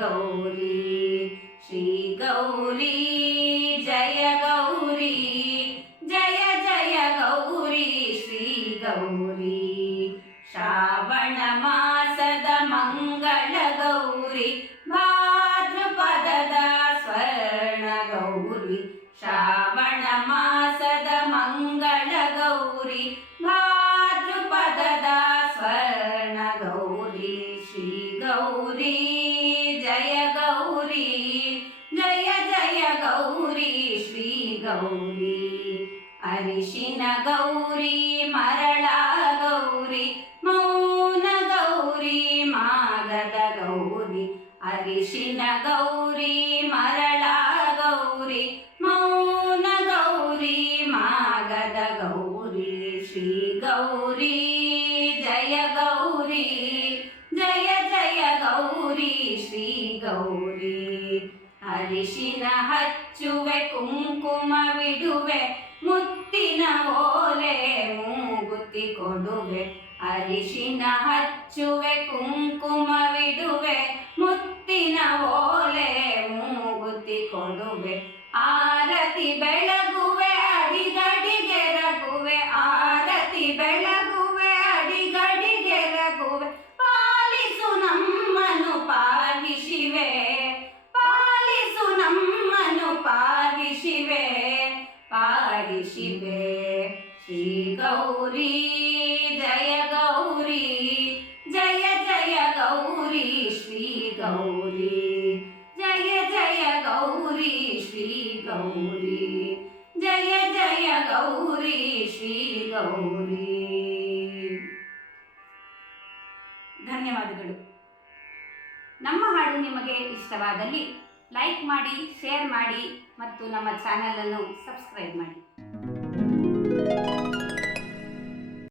गौरी श्री गौरी जय गौरी जय जय गौरी श्री गौरी श्रावण मासद मंगल गौरी भाद्रपदद स्वर्ण गौरी श्रावण मासद मंगल गौरी भाद्रपदद स्वर्ण गौरी श्री गौरी जय गौरी जय जय गौरी श्री गौरी अरिशिन गौरी मरಳ गौरी मौन गौरी मागद गौरी अरिशिन गौरी मरಳ गौरी मौन गौरी मागद गौरी श्री गौरी जय गौरी जय जय गौरी श्री गौरी ಅರಿಶಿನ ಹಚ್ಚುವೆ ಕುಂಕುಮವಿಡುವೆ ಮುತ್ತಿನ ಓಲೆ ಮೂಗುತಿ ಕೊಡುವೆ ಅರಿಶಿನ ಹಚ್ಚುವೆ ಕುಂಕುಮವಿಡುವೆ ಮುತ್ತಿನ ಓಲೆ ಮೂಗುತಿ ಕೊಡುವೆ ಆರತಿ ಬೆಳಗುವೆ ಅಡಿಗಡಿಗೆರಗುವೆ ಆರತಿ ಬೆಳಗುವೆ ಅಡಿಗಡಿಗೆರಗುವೆ ಪಾಲಿಸು ನಮ್ಮನು ಪಾಲಿಸಿವೆ ಪಾಲಿಸು ನಮ್ಮನು ಪಾಲಿಸಿವೆ ಪಾಲಿಸಿವೆ ಶ್ರೀ ಗೌರಿ ಜಯ ಗೌರಿ ಜಯ ಜಯ ಗೌರಿ ಶ್ರೀ ಗೌರಿ ಜಯ ಜಯ ಗೌರಿ ಶ್ರೀ ಗೌರಿ ಜಯ ಜಯ ಗೌರಿ ಶ್ರೀ ಗೌರಿ. ಧನ್ಯವಾದಗಳು. ನಮ್ಮ ಹಾಡು ನಿಮಗೆ ಇಷ್ಟವಾದಲ್ಲಿ ಲೈಕ್ ಮಾಡಿ, ಶೇರ್ ಮಾಡಿ ಮತ್ತು ನಮ್ಮ ಚಾನೆಲ್ ಅನ್ನು ಸಬ್ಸ್ಕ್ರೈಬ್ ಮಾಡಿ.